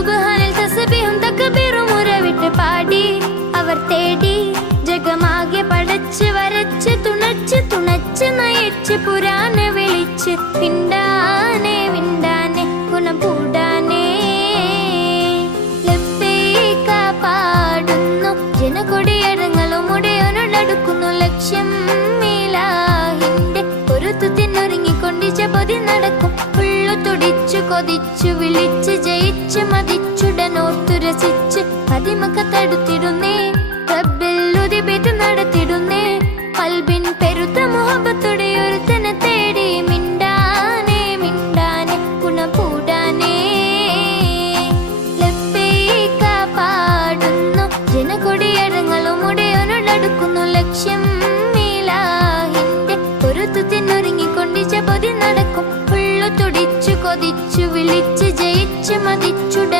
സുബ്ഹാനിൽ തസ്ബീഹും തക്ബീറും ഉറവിട്ട് പാടി അവർ തേടി ജഗമാകെ പടച്ച് വരച്ച് തുണച്ച് നയിച്ച് പുരാനെ വിളിച്ച് വിണ്ടാനെ വിണ്ടാനെ ഗുണം കൂടാനേ ലബ്ബൈക പാടുന്നു ജനകൊടിയടങ്ങളും ഉടയോനോടടുക്കുന്നു ലക്ഷ്യം ഇലാഹിന്റെ പൊരുത്തത്തിനൊരുങ്ങിക്കൊണ്ടിച്ച പൊതി നടക്കും ഉള്ളു തുടിച്ചു കൊതിച്ചു വിളിച്ച് ജയിച്ച് മതിച്ചുടനോർത്തു രസിച്ച് അതിമക്കത്തടുത്തിടുന്നേ റബ്ബിൽ നടത്തിടുന്നേ കൽബിൻ പെരുത്ത മുഹബത്തോടെ ഒരുത്തനെ തേടി മിണ്ടാനെ മിണ്ടാനെ ഗുണം കൂടാനേ ലബ്ബൈക പാടുന്നു ജനകൊടിയടങ്ങളും ഉടയോനോടടുക്കുന്നു ലക്ഷ്യം ഇലാഹിന്റെ പൊരുത്തത്തിനൊരുങ്ങിക്കൊണ്ടിച്ച പൊതി നടക്കും ഉള്ളു തുടിച്ചു കൊതിച്ചു വിളിച്ച് ജയിച്ച് മതിച്ചുട